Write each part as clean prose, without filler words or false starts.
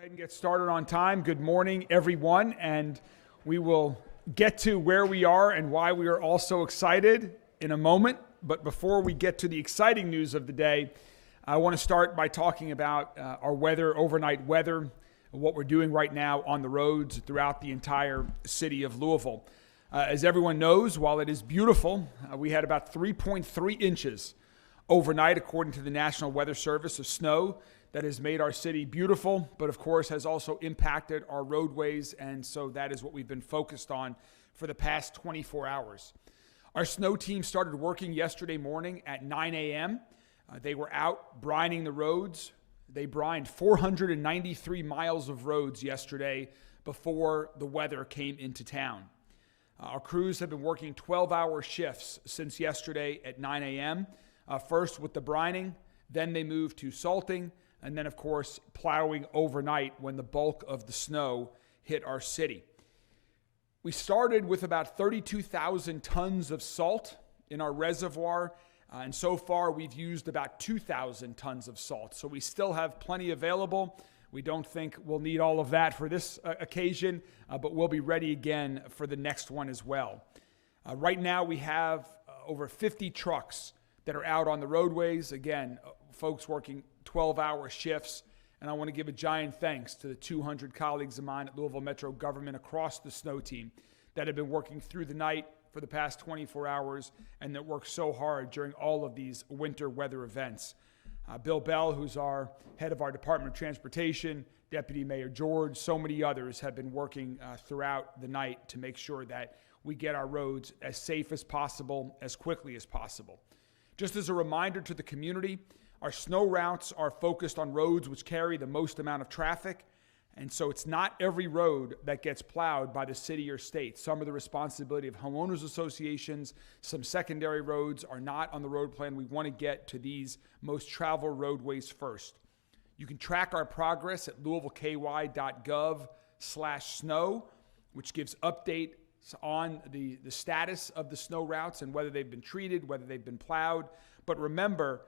Ahead and get started on time. Good morning, everyone, and we will get to where we are and why we are all so excited in a moment. But before we get to the exciting news of the day, I want to start by talking about our weather, overnight weather, what we're doing right now on the roads throughout the entire city of Louisville. As everyone knows, while it is beautiful, we had about 3.3 inches overnight, according to the National Weather Service, of snow that has made our city beautiful, but of course has also impacted our roadways, and so that is what we've been focused on for the past 24 hours. Our snow team started working yesterday morning at 9 a.m. They were out brining the roads. They brined 493 miles of roads yesterday before the weather came into town. Our crews have been working 12-hour shifts since yesterday at 9 a.m., first with the brining, then they moved to salting, and then, of course, plowing overnight when the bulk of the snow hit our city. We started with about 32,000 tons of salt in our reservoir, and so far we've used about 2,000 tons of salt. So we still have plenty available. We don't think we'll need all of that for this occasion, but we'll be ready again for the next one as well. Right now we have over 50 trucks that are out on the roadways. Again, folks working 12-hour shifts, and I want to give a giant thanks to the 200 colleagues of mine at Louisville Metro government across the snow team that have been working through the night for the past 24 hours and that work so hard during all of these winter weather events. Bill Bell, who's our head of our Department of Transportation, Deputy Mayor George, so many others have been working throughout the night to make sure that we get our roads as safe as possible, as quickly as possible. Just as a reminder to the community, our snow routes are focused on roads which carry the most amount of traffic, and so it's not every road that gets plowed by the city or state. Some are the responsibility of homeowners associations. Some secondary roads are not on the road plan. We want to get to these most traveled roadways first. You can track our progress at louisvilleky.gov/snow, which gives updates on the status of the snow routes and whether they've been treated, whether they've been plowed. But remember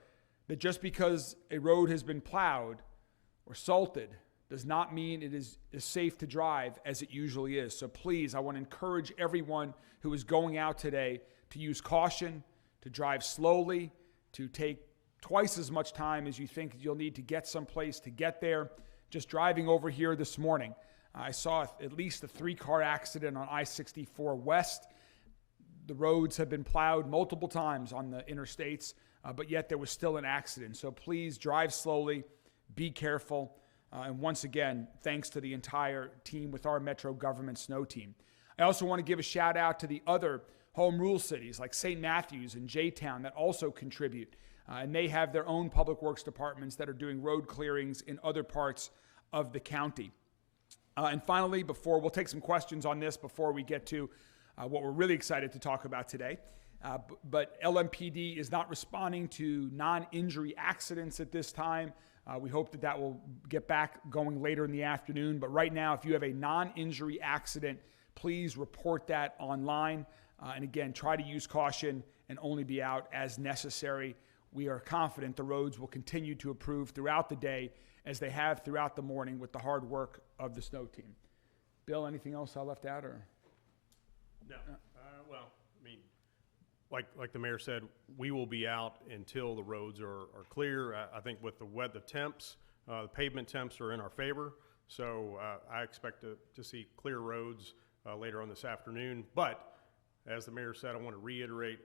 that just because a road has been plowed or salted does not mean it is as safe to drive as it usually is. So please, I want to encourage everyone who is going out today to use caution, to drive slowly, to take twice as much time as you think you'll need to get someplace to get there. Just driving over here this morning, I saw at least a 3-car accident on I-64 West. The roads have been plowed multiple times on the interstates, but yet there was still an accident. So please drive slowly, be careful, and once again, thanks to the entire team with our Metro government snow team. I also want to give a shout out to the other home rule cities like St. Matthews and J-Town that also contribute, and they have their own public works departments that are doing road clearings in other parts of the county. And finally, we'll take some questions on this before we get to what we're really excited to talk about today. But LMPD is not responding to non-injury accidents at this time. We hope that will get back going later in the afternoon. But right now, if you have a non-injury accident, please report that online. And again, try to use caution and only be out as necessary. We are confident the roads will continue to improve throughout the day as they have throughout the morning with the hard work of the snow team. Bill, anything else I left out? Or no. Like the mayor said, we will be out until the roads are clear. I think with the temps, the pavement temps are in our favor. So I expect to see clear roads later on this afternoon. But as the mayor said, I want to reiterate,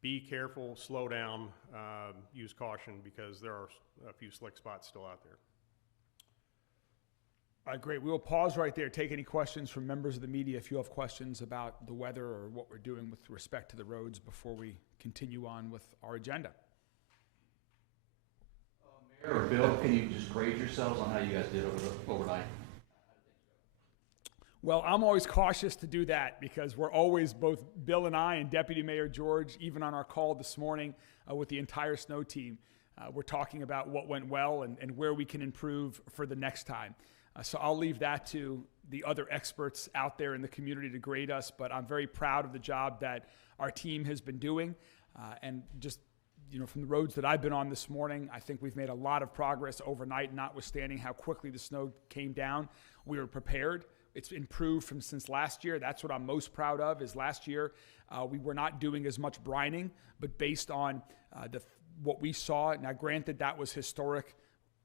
be careful, slow down, use caution, because there are a few slick spots still out there. All right, great. We will pause right there, take any questions from members of the media if you have questions about the weather or what we're doing with respect to the roads before we continue on with our agenda. Mayor or Bill, can you just grade yourselves on how you guys did overnight? Well, I'm always cautious to do that because we're always, both Bill and I and Deputy Mayor George, even on our call this morning with the entire snow team, we're talking about what went well and where we can improve for the next time. So I'll leave that to the other experts out there in the community to grade us, but I'm very proud of the job that our team has been doing. And just from the roads that I've been on this morning, I think we've made a lot of progress overnight, notwithstanding how quickly the snow came down. We were prepared. It's improved since last year. That's what I'm most proud of, is last year we were not doing as much brining, but based on what we saw, now granted that was historic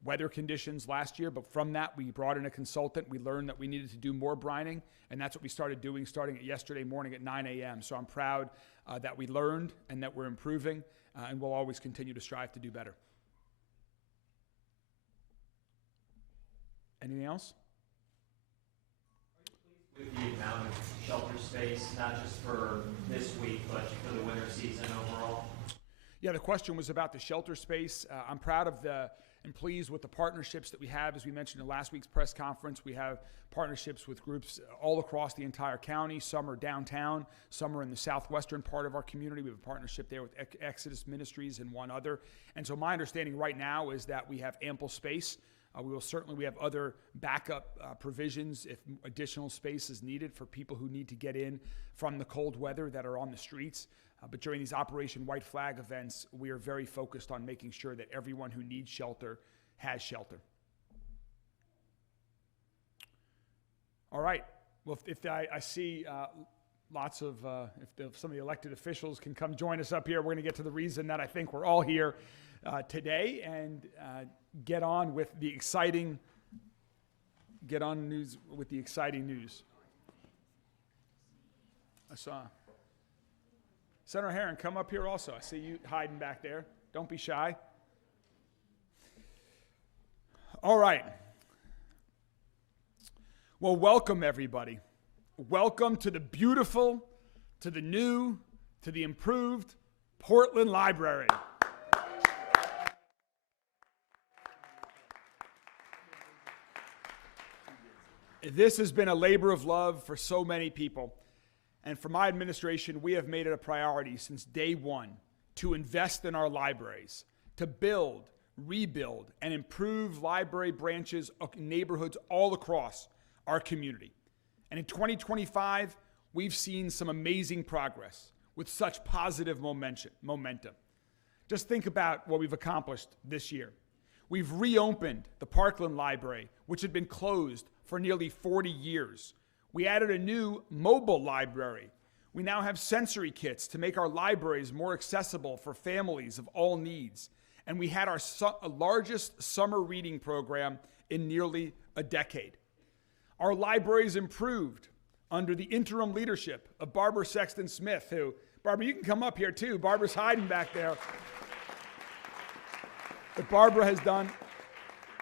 weather conditions last year, but from that we brought in a consultant. We learned that we needed to do more brining, and that's what we started doing starting at yesterday morning at 9 a.m. So I'm proud that we learned and that we're improving, and we'll always continue to strive to do better. Anything else? With the amount of shelter space, not just for this week, but for the winter season overall? Yeah, the question was about the shelter space. I'm proud of and pleased with the partnerships that we have. As we mentioned in last week's press conference, we have partnerships with groups all across the entire county. Some are downtown, some are in the southwestern part of our community. We have a partnership there with Exodus Ministries and one other. And so my understanding right now is that we have ample space. We have other backup provisions if additional space is needed for people who need to get in from the cold weather that are on the streets. But during these Operation White Flag events, we are very focused on making sure that everyone who needs shelter has shelter. All right. Well, if I see lots of, if some of the elected officials can come join us up here, we're going to get to the reason that I think we're all here today and get on with the exciting news. I saw Senator Herron, come up here also. I see you hiding back there. Don't be shy. All right. Well, welcome everybody. Welcome to the beautiful, to the new, to the improved Portland Library. This has been a labor of love for so many people. And for my administration, we have made it a priority since day one to invest in our libraries, to build, rebuild, and improve library branches in neighborhoods all across our community. And in 2025, we've seen some amazing progress with such positive momentum. Just think about what we've accomplished this year. We've reopened the Parkland Library, which had been closed for nearly 40 years. We added a new mobile library. We now have sensory kits to make our libraries more accessible for families of all needs. And we had our largest summer reading program in nearly a decade. Our libraries improved under the interim leadership of Barbara Sexton Smith, who, Barbara, you can come up here too. Barbara's hiding back there. But Barbara has done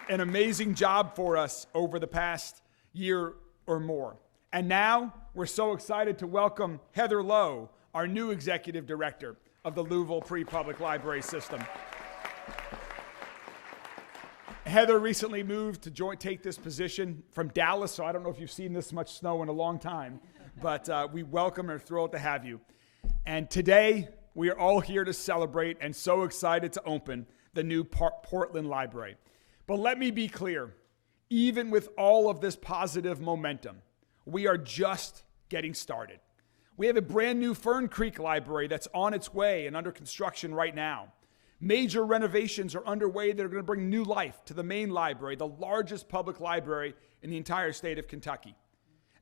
an amazing job for us over the past year or more. And now we're so excited to welcome Heather Lowe, our new executive director of the Louisville Pre-Public Library System. Heather recently moved to take this position from Dallas, so I don't know if you've seen this much snow in a long time, but we welcome and are thrilled to have you. And today, we are all here to celebrate and so excited to open the new Portland Library. But let me be clear, even with all of this positive momentum, we are just getting started. We have a brand new Fern Creek Library that's on its way and under construction right now. Major renovations are underway that are going to bring new life to the main library, the largest public library in the entire state of Kentucky.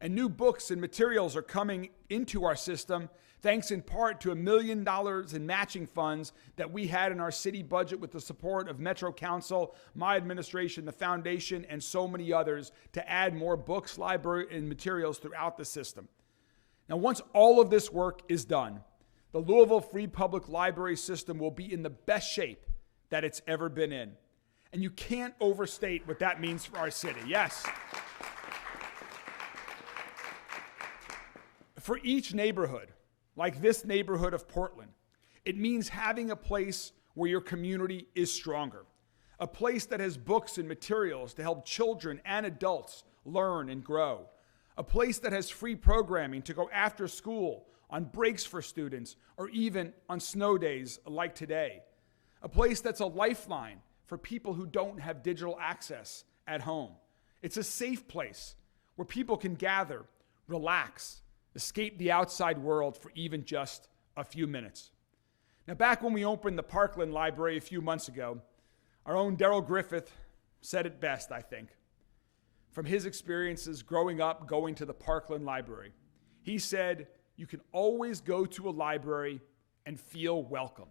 And new books and materials are coming into our system thanks in part to $1 million in matching funds that we had in our city budget with the support of Metro Council, my administration, the foundation, and so many others to add more books, library, and materials throughout the system. Now, once all of this work is done, the Louisville Free Public Library System will be in the best shape that it's ever been in. And you can't overstate what that means for our city. Yes. For each neighborhood, like this neighborhood of Portland, it means having a place where your community is stronger, a place that has books and materials to help children and adults learn and grow, a place that has free programming to go after school, on breaks for students, or even on snow days like today, a place that's a lifeline for people who don't have digital access at home. It's a safe place where people can gather, relax, escape the outside world for even just a few minutes. Now, back when we opened the Parkland Library a few months ago, our own Daryl Griffith said it best, I think, from his experiences growing up going to the Parkland Library. He said, you can always go to a library and feel welcome.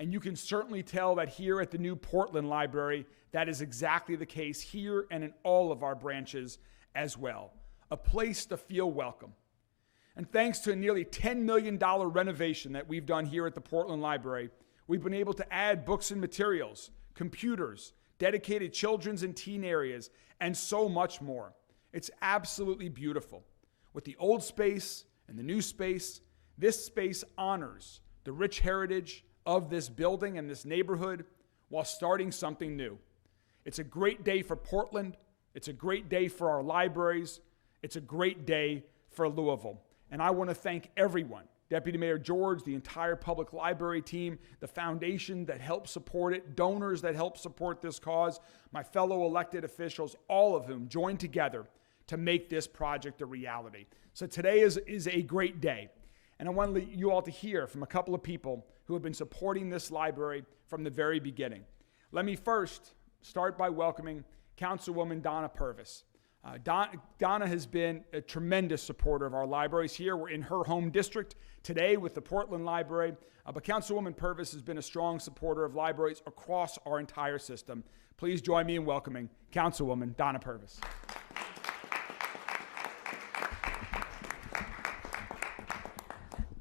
And you can certainly tell that here at the new Portland Library, that is exactly the case here and in all of our branches as well. A place to feel welcome. And thanks to a nearly $10 million renovation that we've done here at the Portland Library, we've been able to add books and materials, computers, dedicated children's and teen areas, and so much more. It's absolutely beautiful. With the old space and the new space, this space honors the rich heritage of this building and this neighborhood while starting something new. It's a great day for Portland. It's a great day for our libraries. It's a great day for Louisville. And I want to thank everyone, Deputy Mayor George, the entire public library team, the foundation that helped support it, donors that helped support this cause, my fellow elected officials, all of whom joined together to make this project a reality. So today is a great day. And I want you all to hear from a couple of people who have been supporting this library from the very beginning. Let me first start by welcoming Councilwoman Donna Purvis. Donna has been a tremendous supporter of our libraries here. We're in her home district today with the Portland Library, but Councilwoman Purvis has been a strong supporter of libraries across our entire system. Please join me in welcoming Councilwoman Donna Purvis.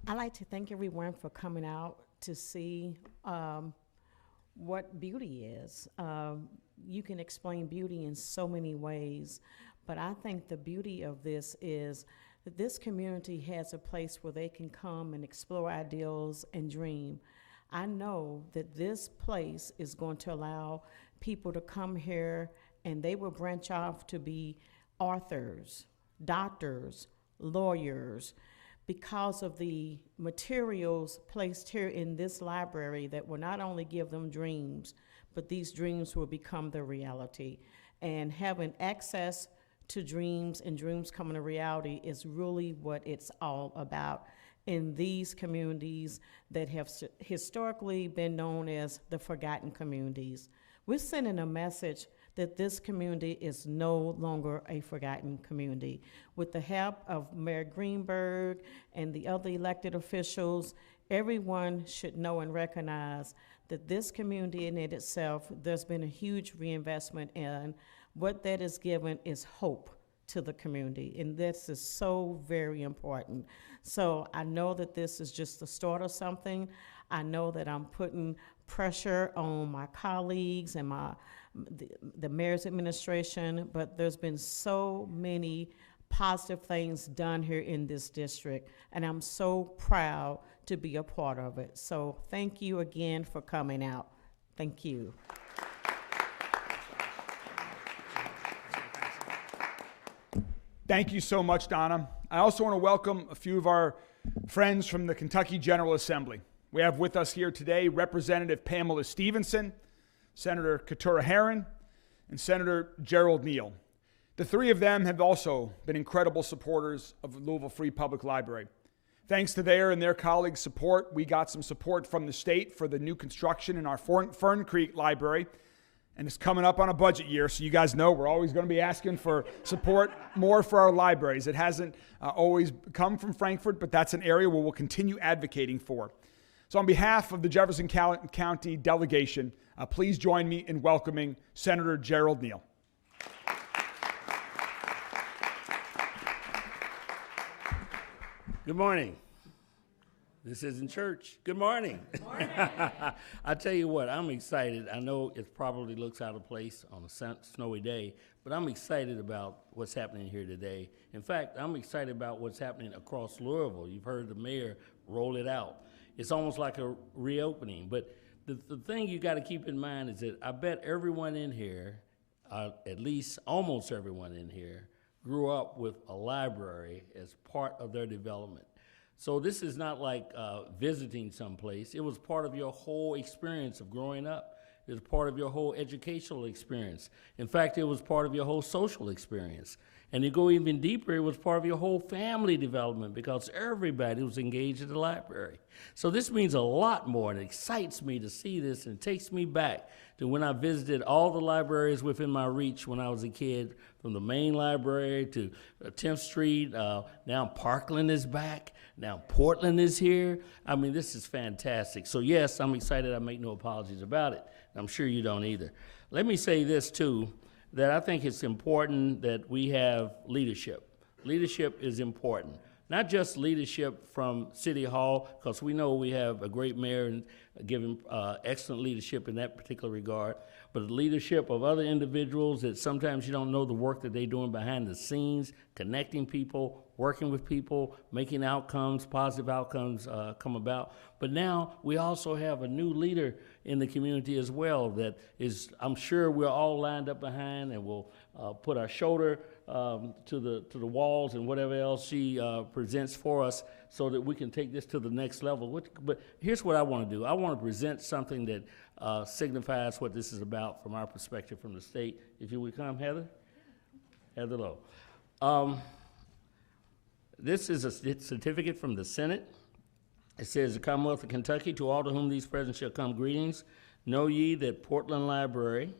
I'd like to thank everyone for coming out to see what beauty is. You can explain beauty in so many ways, but I think the beauty of this is that this community has a place where they can come and explore ideals and dream. I know that this place is going to allow people to come here and they will branch off to be authors, doctors, lawyers, because of the materials placed here in this library that will not only give them dreams, but these dreams will become their reality. And having access to dreams and dreams coming to reality is really what it's all about in these communities that have historically been known as the forgotten communities. We're sending a message that this community is no longer a forgotten community. With the help of Mayor Greenberg and the other elected officials, everyone should know and recognize that this community in it itself, there's been a huge reinvestment in. What that is given is hope to the community, and this is so very important. So I know that this is just the start of something. I know that I'm putting pressure on my colleagues and the mayor's administration, but there's been so many positive things done here in this district, and I'm so proud to be a part of it. So thank you again for coming out. Thank you. Thank you so much, Donna. I also want to welcome a few of our friends from the Kentucky General Assembly. We have with us here today Representative Pamela Stevenson, Senator Keturah Herron, and Senator Gerald Neal. The three of them have also been incredible supporters of Louisville Free Public Library. Thanks to their and their colleagues' support, we got some support from the state for the new construction in our Fern Creek Library. And it's coming up on a budget year, so you guys know we're always going to be asking for support more for our libraries. It hasn't always come from Frankfort, but that's an area where we'll continue advocating for. So on behalf of the Jefferson County delegation, please join me in welcoming Senator Gerald Neal. Good morning. This isn't church. Good morning. Good morning. I tell you what, I'm excited. I know it probably looks out of place on a snowy day, but I'm excited about what's happening here today. In fact, I'm excited about what's happening across Louisville. You've heard the mayor roll it out. It's almost like a reopening, but the thing you got to keep in mind is that I bet everyone in here, at least almost everyone in here, grew up with a library as part of their development. So this is not like visiting someplace. It was part of your whole experience of growing up. It was part of your whole educational experience. In fact, it was part of your whole social experience. And you go even deeper, it was part of your whole family development because everybody was engaged in the library. So this means a lot more, and it excites me to see this, and it takes me back to when I visited all the libraries within my reach when I was a kid, from the main library to 10th Street. Now Parkland is back. Now Portland is here. I mean, this is fantastic. So yes, I'm excited. I make no apologies about it. I'm sure you don't either. Let me say this too, that I think it's important that we have leadership. Leadership is important. Not just leadership from City Hall, because we know we have a great mayor and giving excellent leadership in that particular regard, but the leadership of other individuals that sometimes you don't know the work that they're doing behind the scenes, connecting people, working with people, making outcomes, positive outcomes come about. But now we also have a new leader in the community as well that is, I'm sure we're all lined up behind, and we'll put our shoulder to the walls and whatever else she presents for us so that we can take this to the next level. But here's what I want to do. I want to present something that signifies what this is about from our perspective from the state. If you would come, Heather. Heather Lowe. This is a certificate from the Senate. It says, "The Commonwealth of Kentucky, to all to whom these presents shall come greetings. Know ye that Portland Library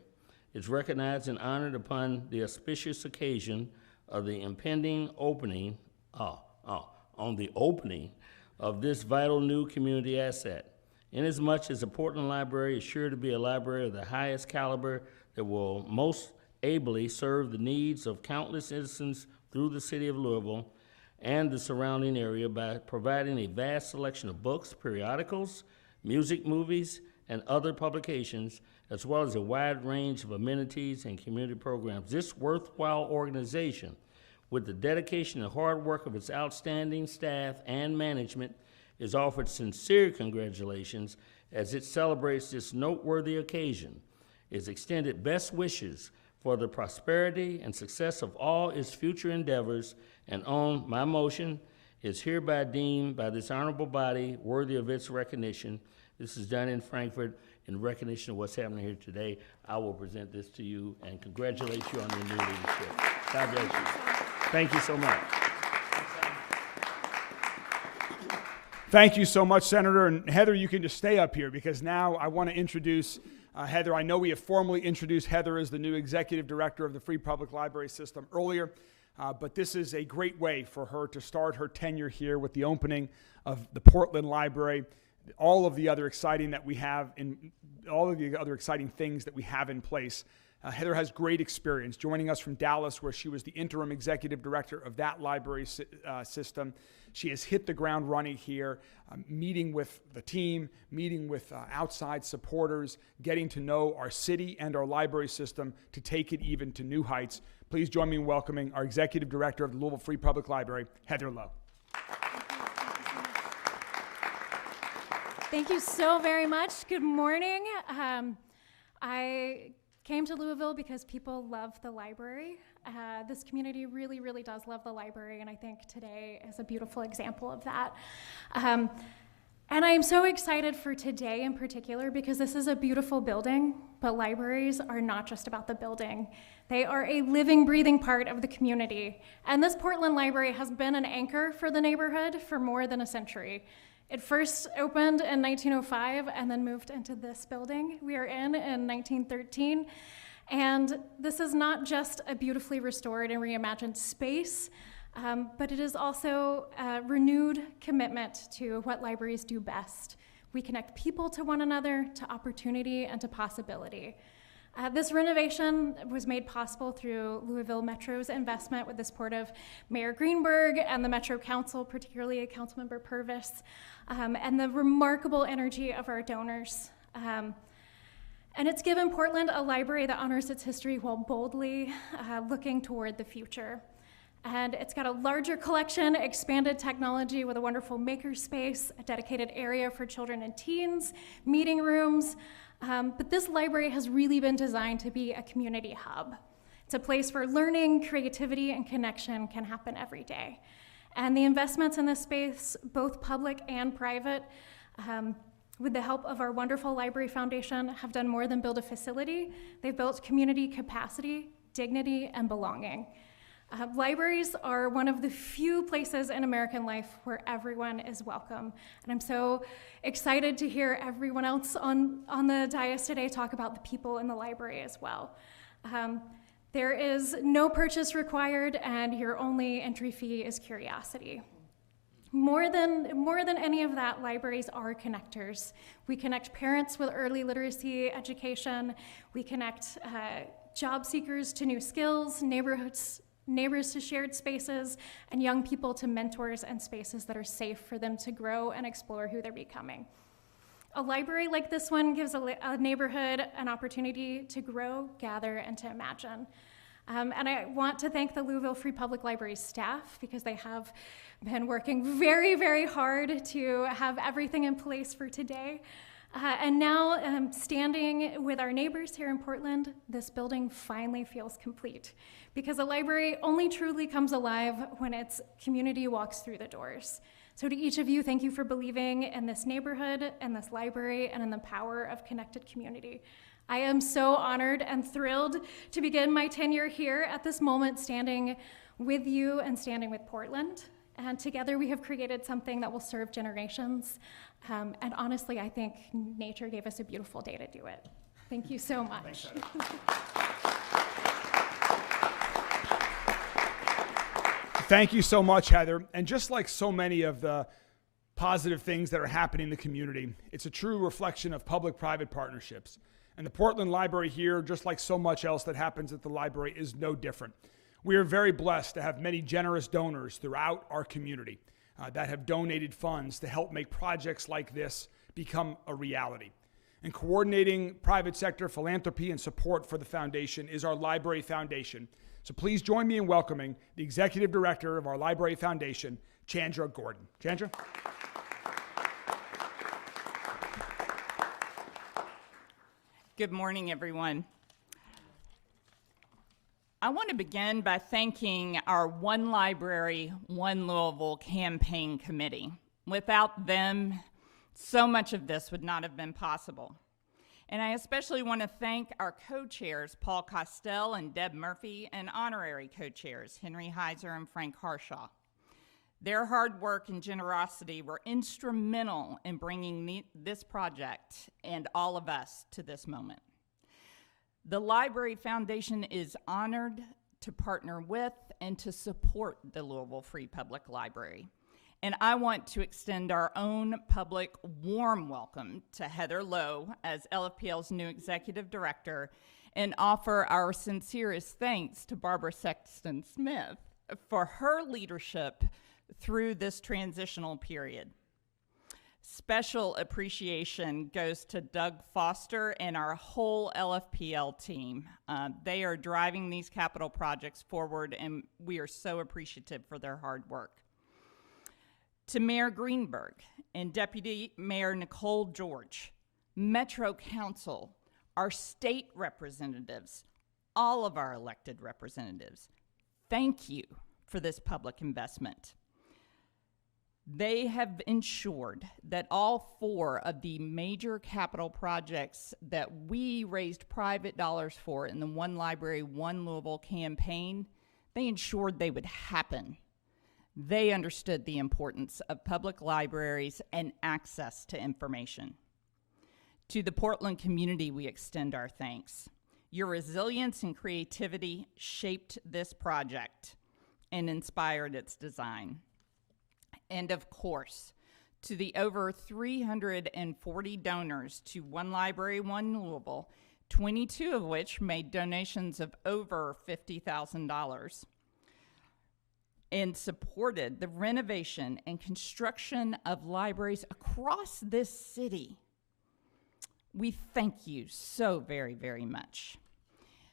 is recognized and honored upon the auspicious occasion of the impending opening, on the opening of this vital new community asset. Inasmuch as the Portland Library is sure to be a library of the highest caliber that will most ably serve the needs of countless citizens through the city of Louisville and the surrounding area by providing a vast selection of books, periodicals, music, movies, and other publications, as well as a wide range of amenities and community programs. This worthwhile organization, with the dedication and hard work of its outstanding staff and management, is offered sincere congratulations as it celebrates this noteworthy occasion. Is extended best wishes for the prosperity and success of all its future endeavors, and on my motion is hereby deemed by this honorable body worthy of its recognition." This is done in Frankfurt in recognition of what's happening here today. I will present this to you and congratulate you on your new leadership. God bless you. Thank you so much. Thank you so much, Senator. And Heather, you can just stay up here because now I want to introduce Heather. I know we have formally introduced Heather as the new executive director of the Free Public Library System earlier, but this is a great way for her to start her tenure here with the opening of the Portland Library, all of the other exciting that we have in all of the other exciting things that we have in place. Heather has great experience joining us from Dallas, where she was the interim executive director of that library system. She has hit the ground running here, meeting with the team, meeting with outside supporters, getting to know our city and our library system to take it even to new heights. Please join me in welcoming our executive director of the Louisville Free Public Library, Heather Lowe. Thank you so very much. Good morning. I came to Louisville because people love the library. This community really, really does love the library, and I think today is a beautiful example of that. And I am so excited for today in particular because this is a beautiful building, but libraries are not just about the building. They are a living, breathing part of the community. And this Portland Library has been an anchor for the neighborhood for more than a century. It first opened in 1905 and then moved into this building we are in 1913. And this is not just a beautifully restored and reimagined space, but it is also a renewed commitment to what libraries do best. We connect people to one another, to opportunity, and to possibility. This renovation was made possible through Louisville Metro's investment with the support of Mayor Greenberg and the Metro Council, particularly Councilmember Purvis, and the remarkable energy of our donors. And it's given Portland a library that honors its history while boldly looking toward the future. And it's got a larger collection, expanded technology with a wonderful makerspace, a dedicated area for children and teens, meeting rooms. But this library has really been designed to be a community hub. It's a place where learning, creativity, and connection can happen every day. And the investments in this space, both public and private, with the help of our wonderful Library Foundation, have done more than build a facility. They've built community capacity, dignity, and belonging. Libraries are one of the few places in American life where everyone is welcome. And I'm so excited to hear everyone else on the dais today talk about the people in the library as well. There is no purchase required, and your only entry fee is curiosity. More than any of that, libraries are connectors. We connect parents with early literacy education. We connect job seekers to new skills, neighbors to shared spaces, and young people to mentors and spaces that are safe for them to grow and explore who they're becoming. A library like this one gives a neighborhood an opportunity to grow, gather, and to imagine. And I want to thank the Louisville Free Public Library staff, because they have been working very, very hard to have everything in place for today. And now, standing with our neighbors here in Portland, this building finally feels complete, because a library only truly comes alive when its community walks through the doors. So to each of you, thank you for believing in this neighborhood and this library and in the power of connected community. I am so honored and thrilled to begin my tenure here at this moment, standing with you and standing with Portland. And together we have created something that will serve generations. And honestly, I think nature gave us a beautiful day to do it. Thank you so much. Thank you so much, Heather. And just like so many of the positive things that are happening in the community, it's a true reflection of public-private partnerships. And the Portland Library here, just like so much else that happens at the library, is no different. We are very blessed to have many generous donors throughout our community that have donated funds to help make projects like this become a reality. And coordinating private sector philanthropy and support for the foundation is our Library Foundation. So please join me in welcoming the Executive Director of our Library Foundation, Chandra Gordon. Chandra? Good morning, everyone. I want to begin by thanking our One Library, One Louisville campaign committee. Without them, so much of this would not have been possible. And I especially want to thank our co-chairs, Paul Costell and Deb Murphy, and honorary co-chairs, Henry Heiser and Frank Harshaw. Their hard work and generosity were instrumental in bringing this project and all of us to this moment. The Library Foundation is honored to partner with and to support the Louisville Free Public Library. And I want to extend our own public warm welcome to Heather Lowe as LFPL's new Executive Director, and offer our sincerest thanks to Barbara Sexton Smith for her leadership through this transitional period. Special appreciation goes to Doug Foster and our whole LFPL team. They are driving these capital projects forward, and we are so appreciative for their hard work. To Mayor Greenberg and Deputy Mayor Nicole George, Metro Council, our state representatives, all of our elected representatives, thank you for this public investment. They have ensured that all 4 of the major capital projects that we raised private dollars for in the One Library, One Louisville campaign, they ensured they would happen. They understood the importance of public libraries and access to information. To the Portland community, we extend our thanks. Your resilience and creativity shaped this project and inspired its design. And of course, to the over 340 donors to One Library, One Louisville, 22 of which made donations of over $50,000, and supported the renovation and construction of libraries across this city. We thank you so very, very much.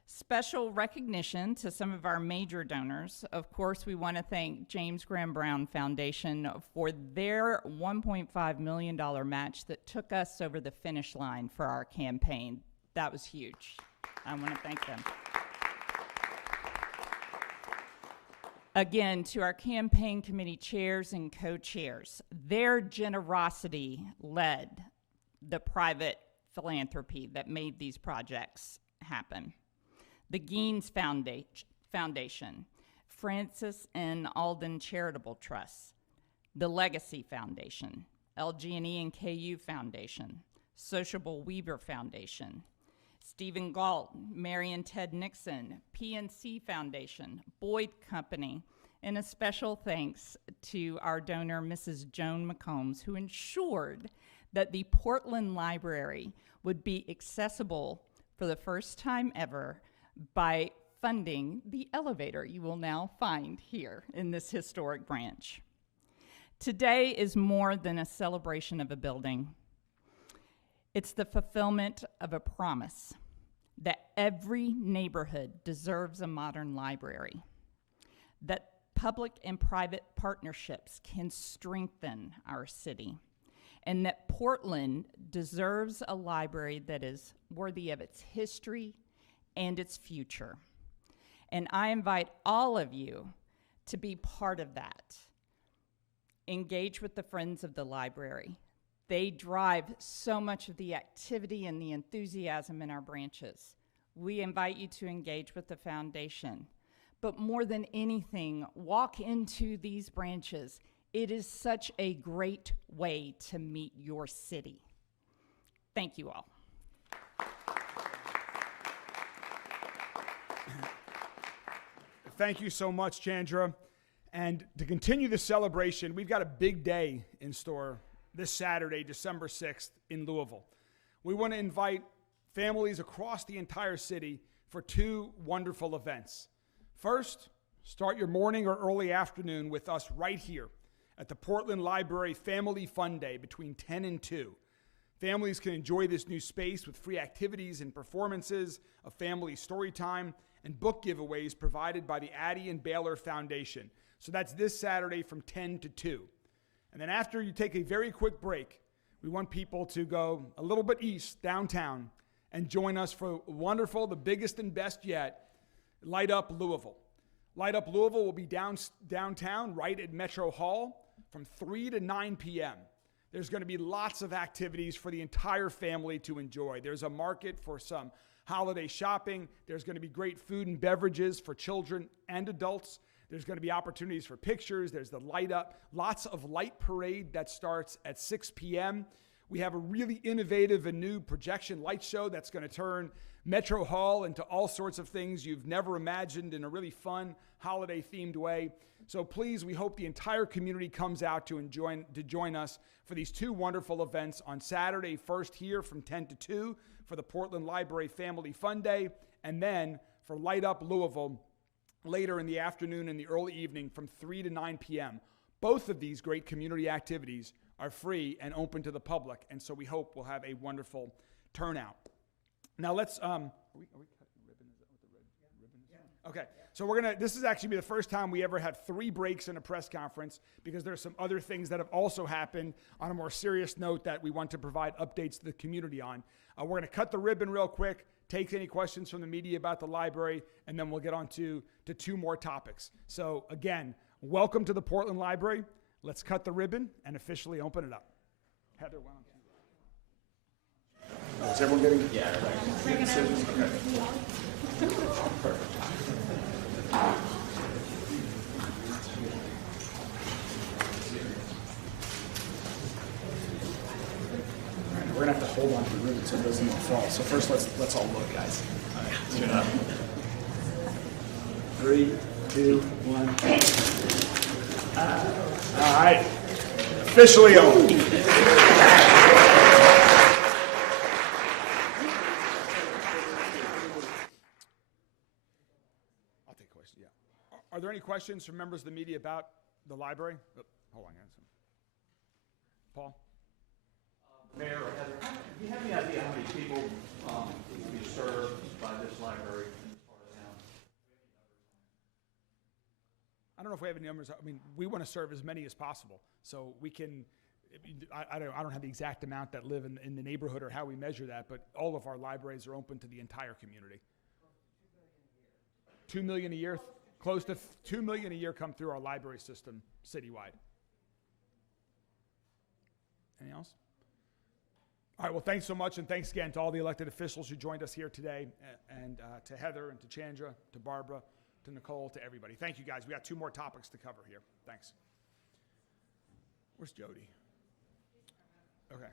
Special recognition to some of our major donors. Of course, we want to thank James Graham Brown Foundation for their $1.5 million match that took us over the finish line for our campaign. That was huge. I want to thank them. Again, to our campaign committee chairs and co-chairs, their generosity led the private philanthropy that made these projects happen. The Geens Foundation Francis and Alden Charitable Trust, the Legacy Foundation, LG&E and KU Foundation, Sociable Weaver Foundation, Stephen Galt, Mary and Ted Nixon, PNC Foundation, Boyd Company, and a special thanks to our donor, Mrs. Joan McCombs, who ensured that the Portland Library would be accessible for the first time ever by funding the elevator you will now find here in this historic branch. Today is more than a celebration of a building. It's the fulfillment of a promise that every neighborhood deserves a modern library, that public and private partnerships can strengthen our city, and that Portland deserves a library that is worthy of its history and its future. And I invite all of you to be part of that. Engage with the Friends of the Library. They drive so much of the activity and the enthusiasm in our branches. We invite you to engage with the foundation. But more than anything, walk into these branches. It is such a great way to meet your city. Thank you all. Thank you so much, Chandra. And to continue the celebration, we've got a big day in store this Saturday, December 6th in Louisville. We want to invite families across the entire city for two wonderful events. First, start your morning or early afternoon with us right here at the Portland Library Family Fun Day between 10 and 2. Families can enjoy this new space with free activities and performances, a family story time, and book giveaways provided by the Addie and Baylor Foundation. So that's this Saturday from 10 to 2. And then after you take a very quick break, we want people to go a little bit east, downtown, and join us for wonderful, the biggest and best yet, Light Up Louisville. Light Up Louisville will be downtown right at Metro Hall from 3 to 9 p.m. There's going to be lots of activities for the entire family to enjoy. There's a market for some holiday shopping. There's going to be great food and beverages for children and adults. There's going to be opportunities for pictures. There's the light up, lots of light parade that starts at 6 p.m. We have a really innovative and new projection light show that's going to turn Metro Hall into all sorts of things you've never imagined in a really fun holiday-themed way. So please, we hope the entire community comes out to join us for these two wonderful events on Saturday, first here from 10 to 2 for the Portland Library Family Fun Day, and then for Light Up Louisville later in the afternoon and the early evening from 3 to 9 p.m. Both of these great community activities are free and open to the public, and so we hope we'll have a wonderful turnout. Now let's, are we cutting ribbon? Is that what the red ribbon is? Yeah. Okay, so this is actually be the first time we ever had 3 breaks in a press conference because there's some other things that have also happened on a more serious note that we want to provide updates to the community on. We're going to cut the ribbon real quick, take any questions from the media about the library, and then we'll get on to 2 more topics. So again, welcome to the Portland Library. Let's cut the ribbon and officially open it up. Heather, why don't you? Is everyone getting? Yeah, everybody. Decisions? Okay. Perfect. We're gonna have to hold on to the ribbon so it doesn't fall. So first, let's all look, guys. All right, let's do that. 3, 2, 1. All right, officially open. I'll take questions. Yeah. Are there any questions from members of the media about the library? Oh, hold on, guys. Paul. Mayor or Heather, do you have any idea how many people will be served by this library in this part of town? I don't know if we have any numbers. I mean, we want to serve as many as possible, so we can. I don't have the exact amount that live in the neighborhood or how we measure that, but all of our libraries are open to the entire community. 2 million a year, close to 2 million a year come through our library system citywide. Anything else? All right, well, thanks so much, and thanks again to all the elected officials who joined us here today, and to Heather and to Chandra, to Barbara, to Nicole, to everybody. Thank you, guys. We got 2 more topics to cover here. Thanks. Where's Jody? Okay.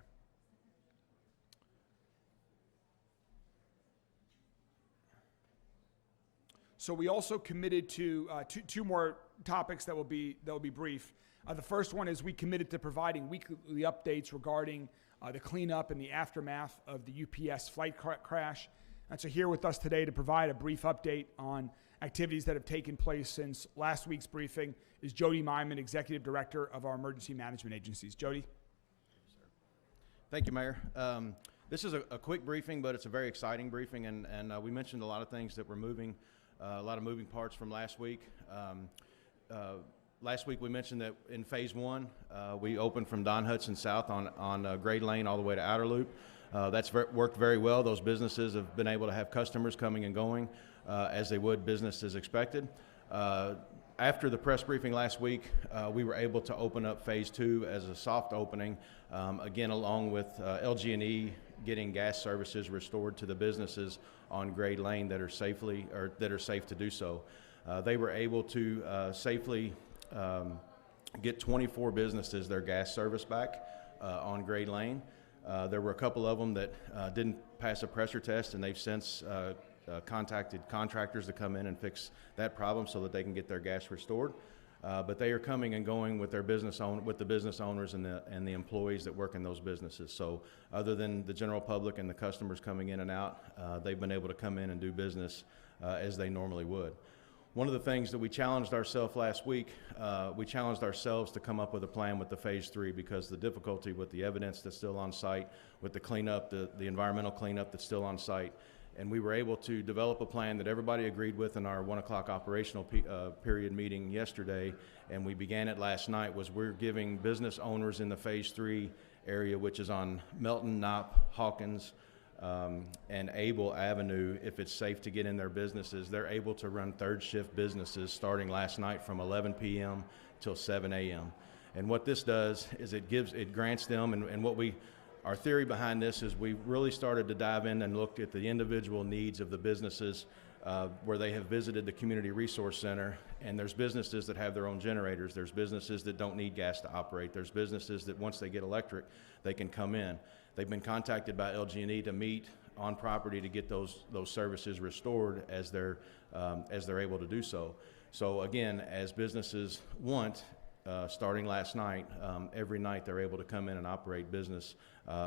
So we also committed to two more topics that will be brief. The first one is we committed to providing weekly updates regarding the cleanup and the aftermath of the UPS flight crash. And so here with us today to provide a brief update on activities that have taken place since last week's briefing is Jody Myman, Executive Director of our Emergency Management Agencies. Jody? Thank you, Mayor. This is a quick briefing, but it's a very exciting briefing, and we mentioned a lot of things that were moving, a lot of moving parts from last week. Last week we mentioned that in Phase 1, we opened from Don Hudson South on Grade Lane all the way to Outer Loop. That's worked very well. Those businesses have been able to have customers coming and going as they would business as expected. After the press briefing last week, we were able to open up Phase 2 as a soft opening, again along with LG&E getting gas services restored to the businesses on Grade Lane that are safe to do so. They were able to safely get 24 businesses their gas service back on Grade Lane. There were a couple of them that didn't pass a pressure test, and they've since contacted contractors to come in and fix that problem so that they can get their gas restored. But they are coming and going with their with the business owners and the employees that work in those businesses. So other than the general public and the customers coming in and out, they've been able to come in and do business as they normally would. One of the things that we challenged ourselves last week, we challenged ourselves to come up with a plan with the Phase 3 because the difficulty with the evidence that's still on site, with the cleanup, the environmental cleanup that's still on site, and we were able to develop a plan that everybody agreed with in our 1 o'clock operational period meeting yesterday, and we began it last night, was we're giving business owners in the Phase 3 area, which is on Melton, Knopp, Hawkins, and Able Avenue, if it's safe to get in their businesses, they're able to run third shift businesses starting last night from 11 p.m. till 7 a.m. And what this does is it grants them, and our theory behind this is we really started to dive in and look at the individual needs of the businesses where they have visited the Community Resource Center, and there's businesses that have their own generators, there's businesses that don't need gas to operate, there's businesses that once they get electric, they can come in. They've been contacted by LG&E to meet on property to get those services restored as they're able to do so. So again, as businesses want, starting last night, every night they're able to come in and operate business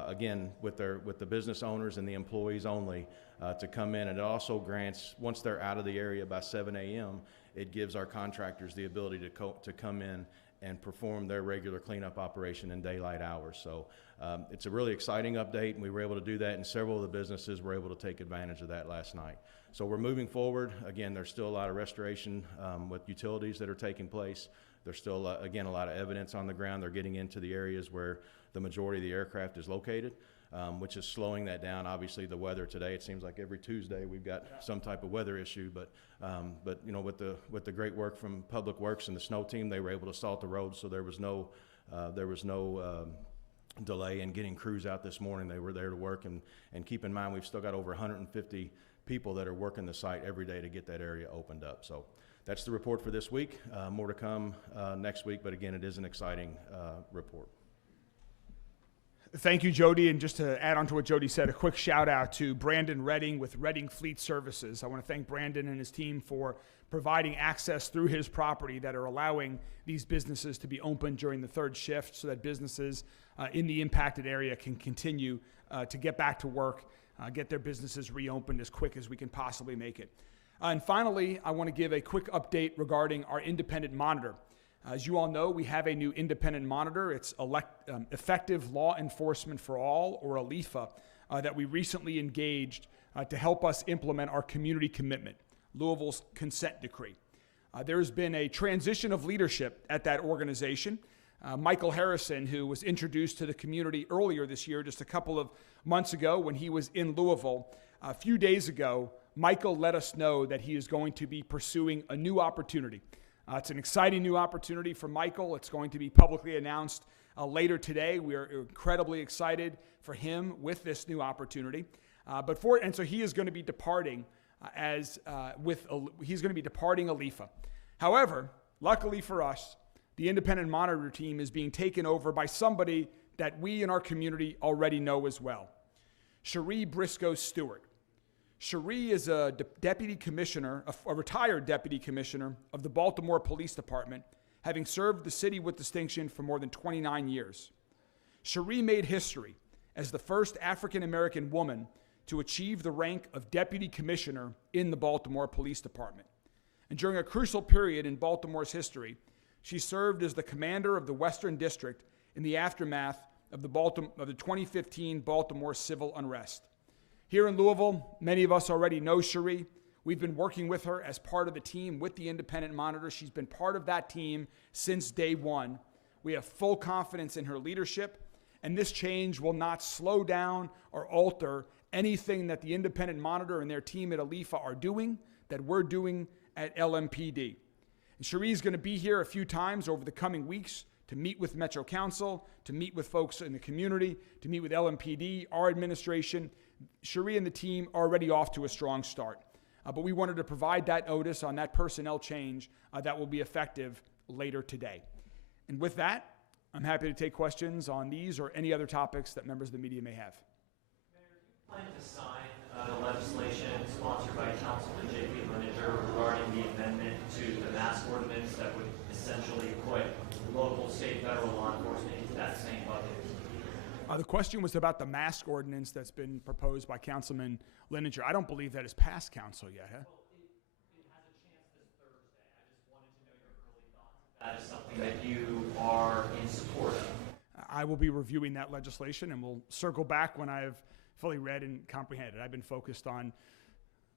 again with the business owners and the employees only to come in. And it also grants, once they're out of the area by 7 a.m., it gives our contractors the ability to come in and perform their regular cleanup operation in daylight hours. So it's a really exciting update, and we were able to do that, and several of the businesses were able to take advantage of that last night. So we're moving forward. Again, there's still a lot of restoration with utilities that are taking place. There's still, again, a lot of evidence on the ground. They're getting into the areas where the majority of the aircraft is located, which is slowing that down. Obviously, the weather today, it seems like every Tuesday we've got some type of weather issue, but you know, with the great work from Public Works and the snow team, they were able to salt the roads, so there was no delay in getting crews out this morning. They were there to work, and keep in mind, we've still got over 150 people that are working the site every day to get that area opened up. So that's the report for this week. More to come next week, but again, it is an exciting report. Thank you, Jody. And just to add on to what Jody said, a quick shout out to Brandon Redding with Redding Fleet Services. I want to thank Brandon and his team for providing access through his property that are allowing these businesses to be open during the third shift so that businesses in the impacted area can continue to get back to work, get their businesses reopened as quick as we can possibly make it. And finally, I want to give a quick update regarding our independent monitor. As you all know, we have a new independent monitor. It's Effective Law Enforcement for All, or ALEFA, that we recently engaged to help us implement our community commitment, Louisville's consent decree. There's been a transition of leadership at that organization. Michael Harrison, who was introduced to the community earlier this year, just a couple of months ago when he was in Louisville, a few days ago, Michael let us know that he is going to be pursuing a new opportunity. It's an exciting new opportunity for Michael. It's going to be publicly announced later today. We are incredibly excited for him with this new opportunity. So he is going to be departing he's going to be departing Alifa. However, luckily for us, the independent monitor team is being taken over by somebody that we in our community already know as well, Cherie Briscoe Stewart. Cherie is a deputy commissioner, a retired deputy commissioner of the Baltimore Police Department, having served the city with distinction for more than 29 years. Cherie made history as the first African-American woman to achieve the rank of deputy commissioner in the Baltimore Police Department. And during a crucial period in Baltimore's history, she served as the commander of the Western District in the aftermath of the 2015 Baltimore civil unrest. Here in Louisville, many of us already know Cherie. We've been working with her as part of the team with the Independent Monitor. She's been part of that team since day one. We have full confidence in her leadership, and this change will not slow down or alter anything that the Independent Monitor and their team at Alifa are doing, that we're doing at LMPD. And Cherie's going to be here a few times over the coming weeks to meet with Metro Council, to meet with folks in the community, to meet with LMPD, our administration. Cherie and the team are already off to a strong start. But we wanted to provide that notice on that personnel change that will be effective later today. And with that, I'm happy to take questions on these or any other topics that members of the media may have. Mayor, do you plan to sign the legislation sponsored by Councilman J.P. Linenger regarding the amendment to the mask ordinance that would essentially put local, state, federal law enforcement into that same bucket? The question was about the mask ordinance that's been proposed by Councilman Linenger. I don't believe that has passed council yet, huh? Well, it has a chance this Thursday. I just wanted to know your early thoughts. That is something that you are in support of. I will be reviewing that legislation, and we'll circle back when I have fully read and comprehended. I've been focused on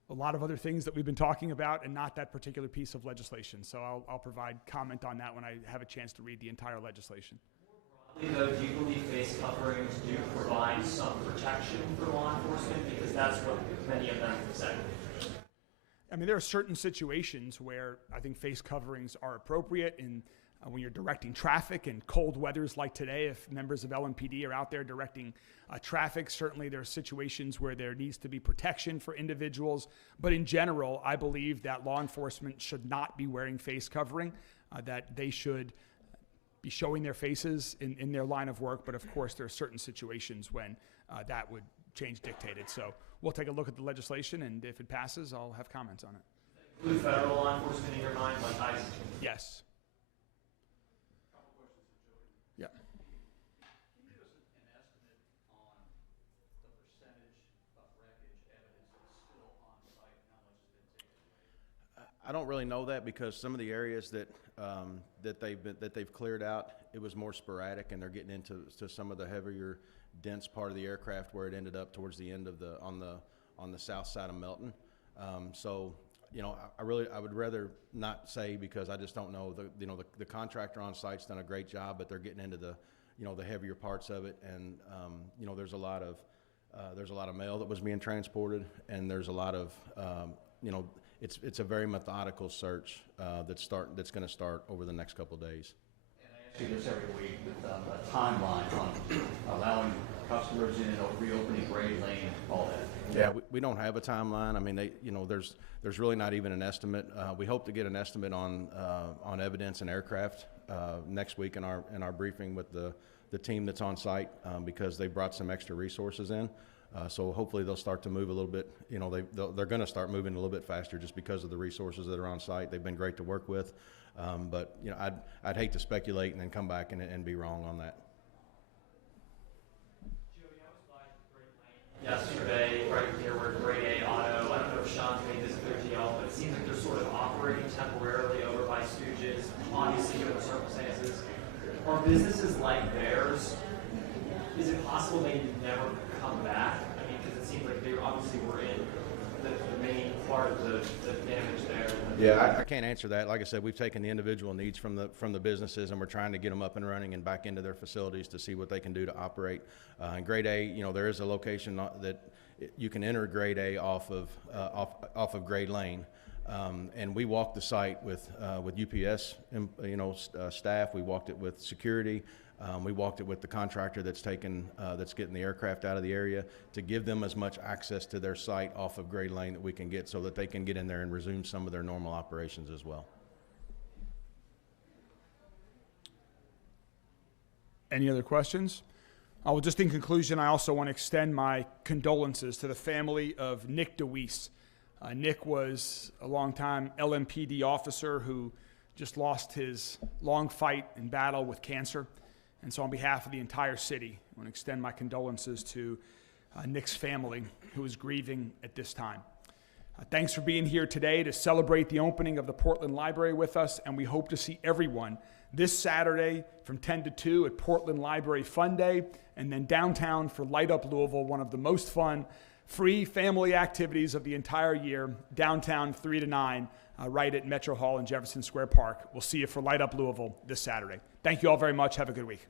a lot of other things that we've been talking about and not that particular piece of legislation. So I'll provide comment on that when I have a chance to read the entire legislation. Though, do you believe face coverings do provide some protection for law enforcement? Because that's what many of them say. I mean, there are certain situations where I think face coverings are appropriate in when you're directing traffic in cold weathers like today. If members of LMPD are out there directing traffic, certainly there are situations where there needs to be protection for individuals. But in general, I believe that law enforcement should not be wearing face covering, that they should be showing their faces in their line of work. But of course, there are certain situations when that would change dictated. So we'll take a look at the legislation, and if it passes, I'll have comments on it. Include federal law enforcement in your mind, like ICE? Yes. Couple questions for Jody. Yeah. Can you give us an estimate on the percentage of wreckage evidence that's still on site and how much has been taken away? I don't really know that because some of the areas that they've cleared out, it was more sporadic, and they're getting into some of the heavier, dense part of the aircraft where it ended up towards the end of on the south side of Melton. So, you know, I would rather not say because I just don't know. The contractor on site's done a great job, but they're getting into the heavier parts of it, and there's a lot of mail that was being transported, and there's a lot of it's a very methodical search that's going to start over the next couple of days. And I ask you this every week with a timeline on allowing customers in, reopening grade lane, all that. Yeah, we don't have a timeline. I mean, there's really not even an estimate. We hope to get an estimate on evidence and aircraft next week in our briefing with the team that's on site because they brought some extra resources in. So hopefully they'll start to move a little bit. You know, they're going to start moving a little bit faster just because of the resources that are on site. They've been great to work with, but you know, I'd hate to speculate and then come back and be wrong on that. Jody, I was by Great Lane yesterday, right here where Grade A Auto. I don't know if Sean's made this clear to y'all, but it seems like they're sort of operating temporarily over by Stooges, obviously given the circumstances. Are businesses like theirs? Is it possible they never come back? I mean, because it seems like they obviously were in the main part of the damage there. Yeah, I can't answer that. Like I said, we've taken the individual needs from the businesses, and we're trying to get them up and running and back into their facilities to see what they can do to operate. In Grade A, you know, there is a location that you can enter Grade A off of Grade Lane. And we walked the site with UPS, staff. We walked it with security. We walked it with the contractor that's getting the aircraft out of the area to give them as much access to their site off of Gray Lane that we can get so that they can get in there and resume some of their normal operations as well. Any other questions? Well, just in conclusion, I also want to extend my condolences to the family of Nick DeWeese. Nick was a longtime LMPD officer who just lost his long fight and battle with cancer. And so on behalf of the entire city, I want to extend my condolences to Nick's family, who is grieving at this time. Thanks for being here today to celebrate the opening of the Portland Library with us, and we hope to see everyone this Saturday from 10 to 2 at Portland Library Fun Day, and then downtown for Light Up Louisville, one of the most fun, free family activities of the entire year, downtown 3 to 9, right at Metro Hall in Jefferson Square Park. We'll see you for Light Up Louisville this Saturday. Thank you all very much. Have a good week.